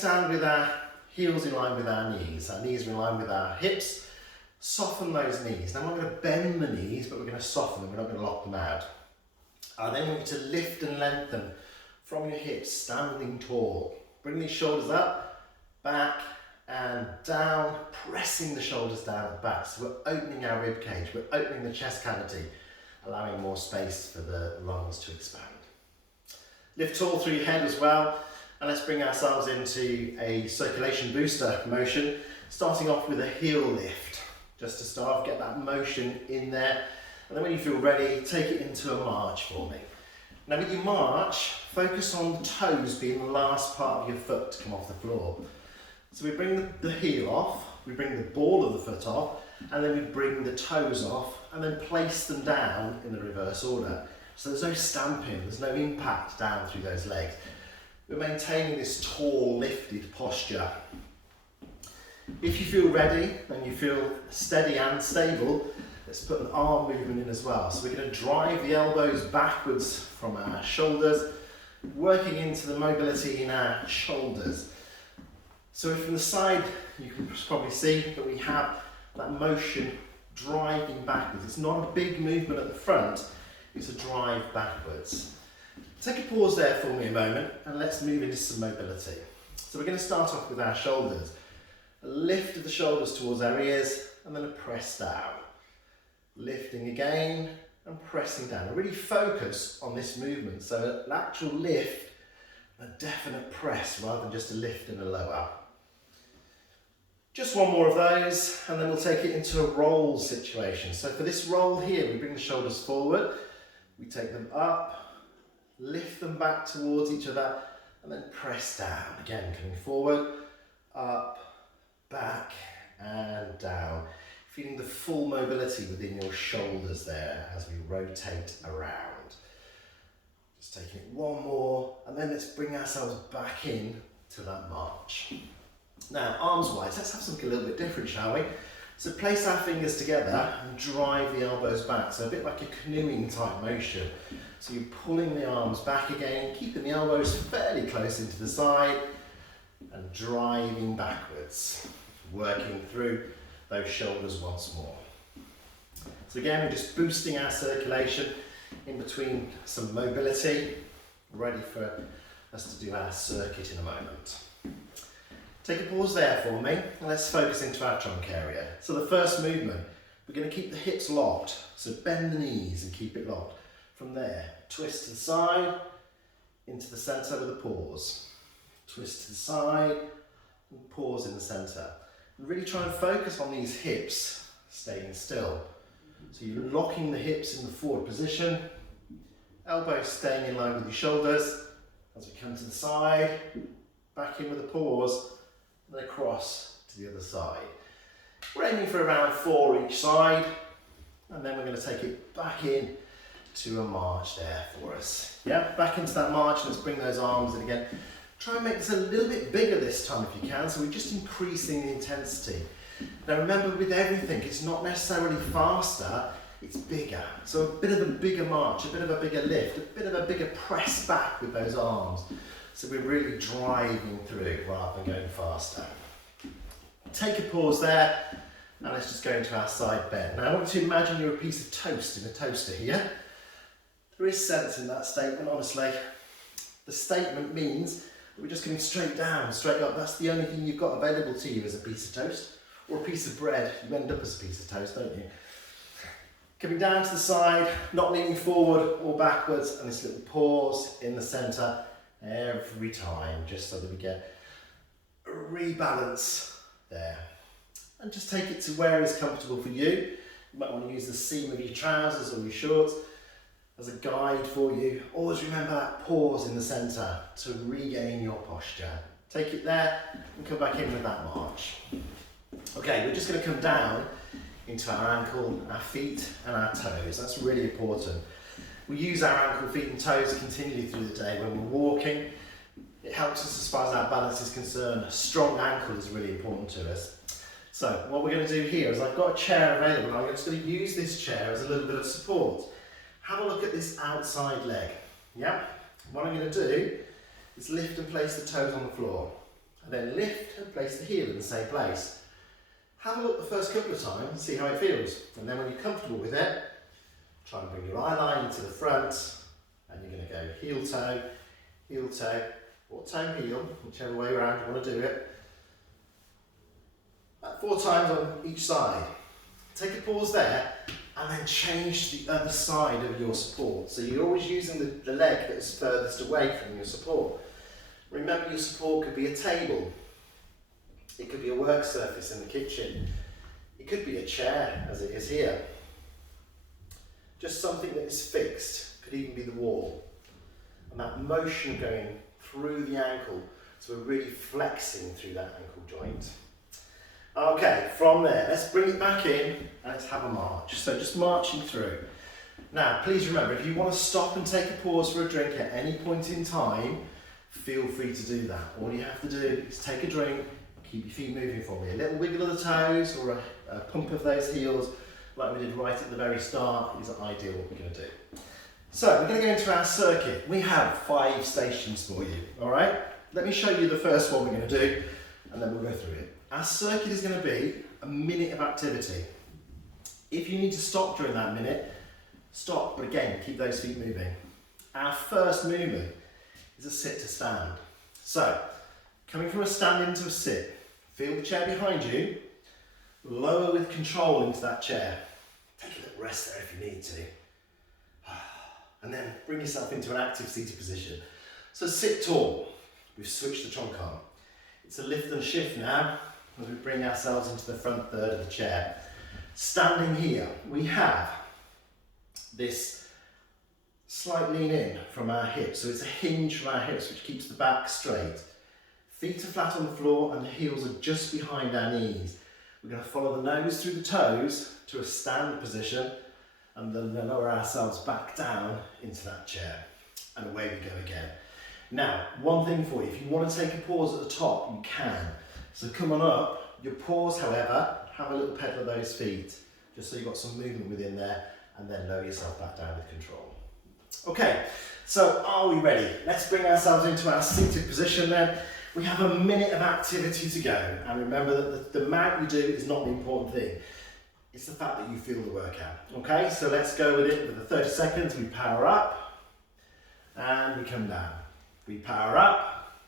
stand with our heels in line with our knees are in line with our hips. Soften those knees. Now we're not going to bend the knees, but we're going to soften them, we're not going to lock them out. I then want you to lift and lengthen from your hips, standing tall. Bring these shoulders up, back and down, pressing the shoulders down at the back. So we're opening our rib cage, we're opening the chest cavity, allowing more space for the lungs to expand. Lift tall through your head as well, and let's bring ourselves into a circulation booster motion, starting off with a heel lift. Just to start, get that motion in there, and then when you feel ready, take it into a march for me. Now with your march, focus on the toes being the last part of your foot to come off the floor. So we bring the heel off, we bring the ball of the foot off, and then we bring the toes off, and then place them down in the reverse order. So there's no stamping, there's no impact down through those legs. We're maintaining this tall, lifted posture. If you feel ready and you feel steady and stable, let's put an arm movement in as well. So we're going to drive the elbows backwards from our shoulders, working into the mobility in our shoulders. So from the side, you can probably see that we have that motion driving backwards. It's not a big movement at the front, it's a drive backwards. Take a pause there for me a moment and let's move into some mobility. So we're going to start off with our shoulders. A lift of the shoulders towards our ears and then a press down. Lifting again and pressing down. And really focus on this movement. So an actual lift, a definite press rather than just a lift and a lower. Just one more of those and then we'll take it into a roll situation. So for this roll here, we bring the shoulders forward, we take them up, lift them back towards each other and then press down. Again, coming forward, up, back and down. Feeling the full mobility within your shoulders there as we rotate around. Just taking it one more and then let's bring ourselves back in to that march. Now arms wise, let's have something a little bit different, shall we? So place our fingers together and drive the elbows back. So a bit like a canoeing type motion. So you're pulling the arms back again, keeping the elbows fairly close into the side and driving backwards. Working through those shoulders once more. So again, we're just boosting our circulation in between some mobility, ready for us to do our circuit in a moment. Take a pause there for me, and let's focus into our trunk area. So the first movement, we're going to keep the hips locked, so bend the knees and keep it locked. From there, twist to the side, into the centre with a pause. Twist to the side, and pause in the centre. Really try and focus on these hips staying still. So you're locking the hips in the forward position, elbows staying in line with your shoulders. As we come to the side, back in with a pause, and then across to the other side. We're aiming for around 4 each side, and then we're going to take it back in to a march there for us. Yeah, back into that march, let's bring those arms in again. Try and make this a little bit bigger this time if you can, so we're just increasing the intensity. Now remember, with everything, it's not necessarily faster, it's bigger. So a bit of a bigger march, a bit of a bigger lift, a bit of a bigger press back with those arms. So we're really driving through rather than going faster. Take a pause there, and let's just go into our side bend. Now I want you to imagine you're a piece of toast in a toaster here. There is sense in that statement, honestly. The statement means we're just coming straight down, straight up. That's the only thing you've got available to you as a piece of toast or a piece of bread. You end up as a piece of toast, don't you? Coming down to the side, not leaning forward or backwards, and this little pause in the centre every time, just so that we get a rebalance there. And just take it to where is comfortable for you. You might want to use the seam of your trousers or your shorts as a guide for you. Always remember that pause in the centre to regain your posture. Take it there and come back in with that march. Okay, we're just going to come down into our ankle, our feet and our toes. That's really important. We use our ankle, feet and toes continually through the day when we're walking. It helps us as far as our balance is concerned. A strong ankle is really important to us. So what we're going to do here is I've got a chair available. I'm just going to use this chair as a little bit of support. Have a look at this outside leg. Yeah? What I'm going to do is lift and place the toes on the floor. and then lift and place the heel in the same place. Have a look the first couple of times and see how it feels. And then when you're comfortable with it, try and bring your eye line to the front, and you're going to go heel toe, or toe heel, whichever way around you want to do it. About 4 times on each side. Take a pause there, and then change the other side of your support. So you're always using the leg that is furthest away from your support. Remember, your support could be a table. It could be a work surface in the kitchen. It could be a chair, as it is here. Just something that is fixed. Could even be the wall. And that motion going through the ankle, so we're really flexing through that ankle joint. Okay, from there, let's bring it back in and let's have a march. So just marching through. Now, please remember, if you want to stop and take a pause for a drink at any point in time, feel free to do that. All you have to do is take a drink, keep your feet moving for me. A little wiggle of the toes or a pump of those heels, like we did right at the very start, is ideal what we're going to do. So, we're going to go into our circuit. We have 5 stations for you, all right? Let me show you the first one we're going to do, and then we'll go through it. Our circuit is going to be a minute of activity. If you need to stop during that minute, stop, but again, keep those feet moving. Our first movement is a sit to stand. So, coming from a stand into a sit, feel the chair behind you, lower with control into that chair. Take a little rest there if you need to. And then bring yourself into an active seated position. So sit tall. We've switched the trunk on. It's a lift and shift now as we bring ourselves into the front third of the chair. Standing here, we have this slight lean in from our hips. So it's a hinge from our hips which keeps the back straight. Feet are flat on the floor and the heels are just behind our knees. We're going to follow the nose through the toes to a stand position, and then lower ourselves back down into that chair. And away we go again. Now, one thing for you, if you want to take a pause at the top, you can. So come on up. Your pause, however, have a little pedal of those feet, just so you've got some movement within there, and then lower yourself back down with control. Okay, so are we ready? Let's bring ourselves into our seated position then. We have a minute of activity to go, and remember that the amount you do is not the important thing. It's the fact that you feel the workout. Okay, so let's go with it. For the 30 seconds, we power up and we come down. We power up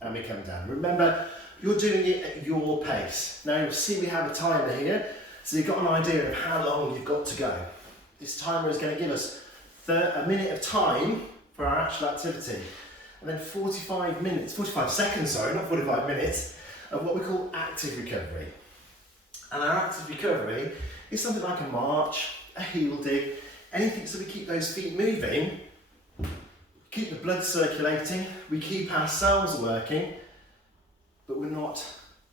and we come down. Remember, you're doing it at your pace. Now you'll see we have a timer here, so you've got an idea of how long you've got to go. This timer is going to give us a minute of time for our actual activity, and then 45 seconds, not 45 minutes, of what we call active recovery. And our active recovery is something like a march, a heel dig, anything so we keep those feet moving, keep the blood circulating, we keep ourselves working, but we're not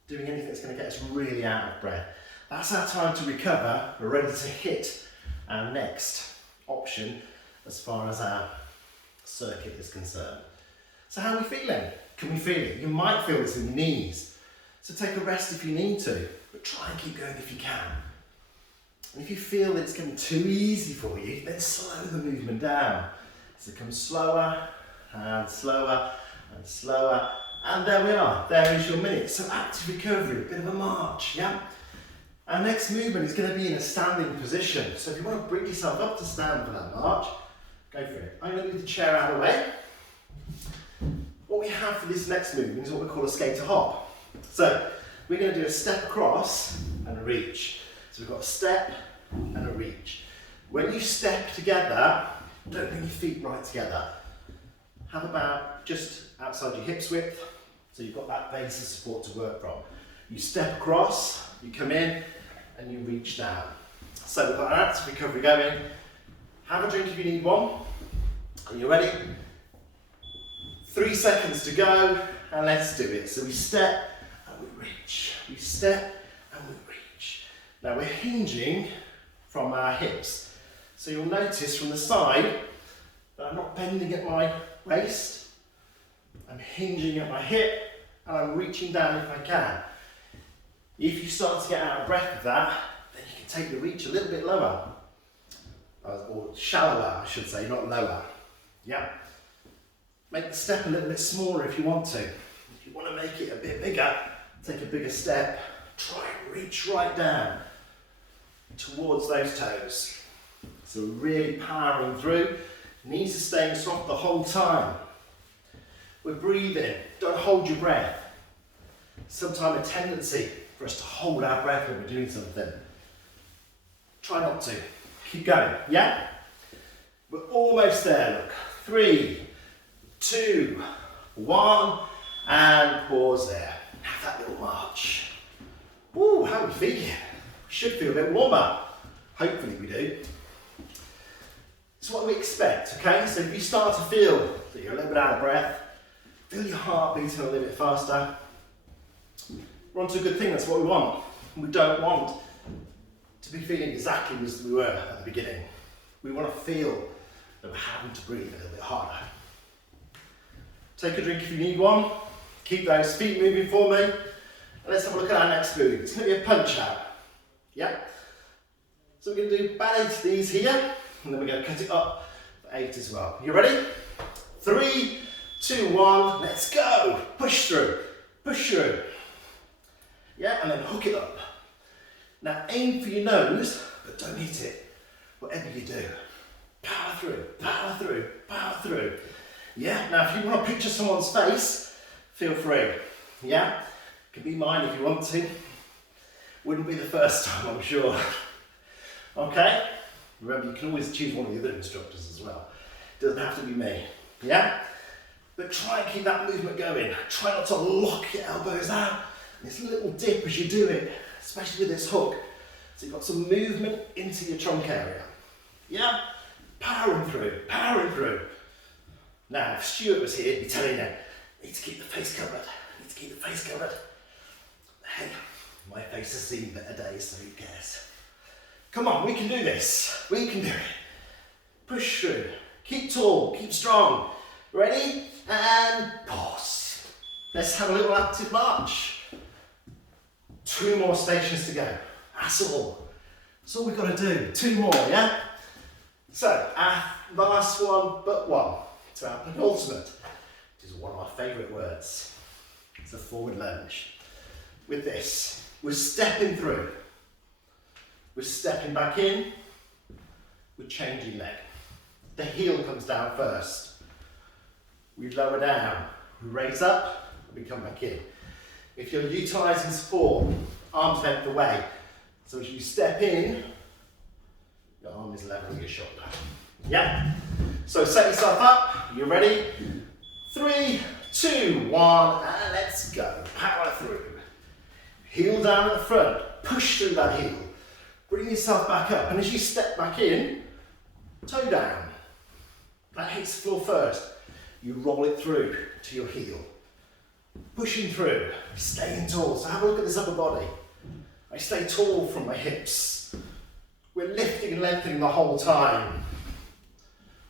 doing anything that's going to get us really out of breath. That's our time to recover. We're ready to hit our next option as far as our circuit is concerned. So how are we feeling? Can we feel it? You might feel this in your knees. So take a rest if you need to, but try and keep going if you can. And if you feel that it's getting too easy for you, then slow the movement down. So come slower and slower and slower. And there we are, there is your minute. So active recovery, a bit of a march, yeah? Our next movement is going to be in a standing position. So if you want to bring yourself up to stand for that march, go for it. I'm going to move the chair out of the way. What we have for this next movement is what we call a skater hop. So we're going to do a step across and a reach. So we've got a step and a reach. When you step together, don't bring your feet right together. Have about just outside your hips width, so you've got that base of support to work from. You step across, you come in, and you reach down. So we've got our active recovery going. Have a drink if you need one. Are you ready? 3 seconds to go, and let's do it. So we step and we reach. We step and we reach. Now we're hinging from our hips. So you'll notice from the side that I'm not bending at my waist. I'm hinging at my hip, and I'm reaching down if I can. If you start to get out of breath with that, then you can take the reach a little bit lower. Or shallower, I should say, not lower. Yeah. Make the step a little bit smaller if you want to. If you want to make it a bit bigger, take a bigger step, try and reach right down towards those toes. So really powering through, knees are staying soft the whole time. We're breathing, don't hold your breath. Sometimes a tendency for us to hold our breath when we're doing something. Try not to, keep going, yeah? We're almost there, look. 3, 2, 1, and pause there. Have that little march. Woo, how are we feeling? We should feel a bit warmer. Hopefully we do. It's what we expect, okay? So if you start to feel that you're a little bit out of breath, feel your heart beating a little bit faster, we're on to a good thing, that's what we want. We don't want to be feeling exactly as we were at the beginning. We want to feel that we're having to breathe a little bit harder. Take a drink if you need one. Keep those feet moving for me. And let's have a look at our next move. It's going to be a punch out. Yeah? So we're going to do about 8 of these here, and then we're going to cut it up for 8 as well. You ready? 3, 2, 1, let's go. Push through, push through. Yeah, and then hook it up. Now aim for your nose, but don't hit it. Whatever you do, power through, power through, power through. Yeah, now if you want to picture someone's face, feel free. Yeah, it can be mine if you want to. Wouldn't be the first time, I'm sure. Okay? Remember, you can always choose one of the other instructors as well. It doesn't have to be me. Yeah? But try and keep that movement going. Try not to lock your elbows out. This little dip as you do it, especially with this hook. So you've got some movement into your trunk area. Yeah? Powering through, powering through. Now, if Stuart was here, he'd be telling you, need to keep the face covered, need to keep the face covered. Hey, my face has seen better days, so who cares? Come on, we can do this. We can do it. Push through. Keep tall, keep strong. Ready? And pause. Let's have a little active march. 2 more stations to go. That's all. That's all we've got to do. 2 more, yeah? So, our last one but one. So our penultimate, which is one of my favourite words. It's a forward lunge. With this, we're stepping through. We're stepping back in. We're changing leg. The heel comes down first. We lower down. We raise up. And we come back in. If you're utilising support, arms length away. So as you step in, your arm is level with your shoulder. Yeah? So set yourself up. You ready? 3, 2, 1, and let's go. Power through. Heel down at the front. Push through that heel. Bring yourself back up. And as you step back in, toe down. That hits the floor first. You roll it through to your heel. Pushing through, staying tall. So have a look at this upper body. I stay tall from my hips. We're lifting and lengthening the whole time.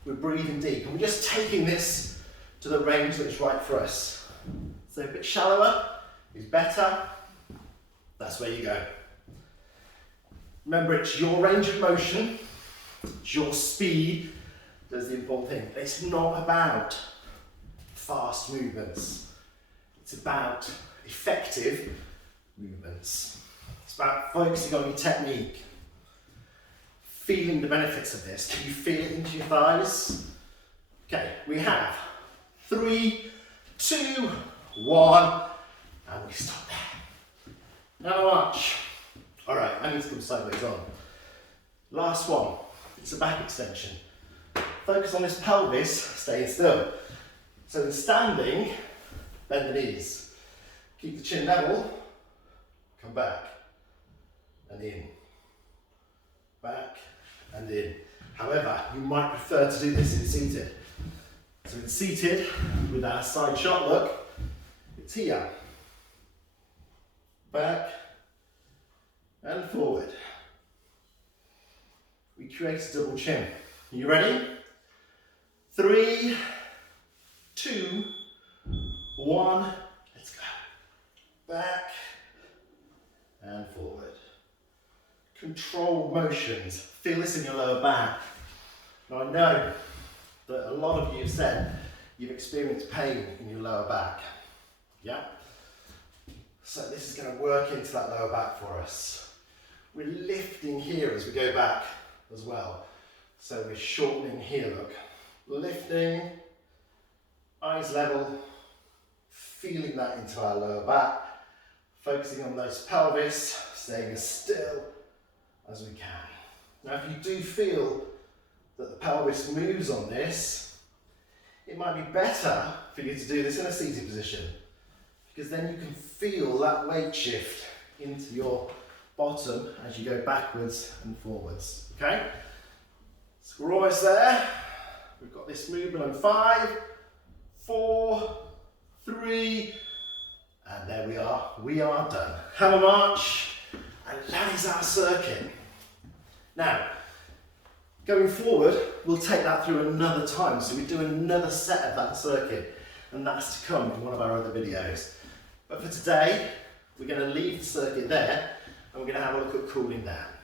We're breathing deep, and we're just taking this to the range that's right for us. So a bit shallower is better. That's where you go. Remember, it's your range of motion, it's your speed that's the important thing. It's not about fast movements. It's about effective movements. It's about focusing on your technique. Feeling the benefits of this. Can you feel it into your thighs? Okay, we have 3, 2, 1, and we stop there. Now march. All right, I need to come sideways on. Last one, it's a back extension. Focus on this pelvis, staying still. So in standing, bend the knees. Keep the chin level, come back, and in. Back, and in. However, you might prefer to do this in seated. So in seated, with our side shot look, it's here. Back, and forward. We create a double chin. Are you ready? 3, 2, 1, let's go. Back, and forward. Controlled motions. Feel this in your lower back. Now I know that a lot of you have said you've experienced pain in your lower back. Yeah? So this is going to work into that lower back for us. We're lifting here as we go back as well. So we're shortening here, look. Lifting, eyes level, feeling that into our lower back, focusing on those pelvis, staying as still as we can. Now if you do feel that the pelvis moves on this, it might be better for you to do this in a seated position, because then you can feel that weight shift into your bottom as you go backwards and forwards, okay? So we're almost there. We've got this movement on 5, 4, 3, and there we are. We are done. Hammer march, and that is our circuit. Now, going forward, we'll take that through another time. So we do another set of that circuit, and that's to come in one of our other videos. But for today, we're going to leave the circuit there, and we're going to have a look at cooling down.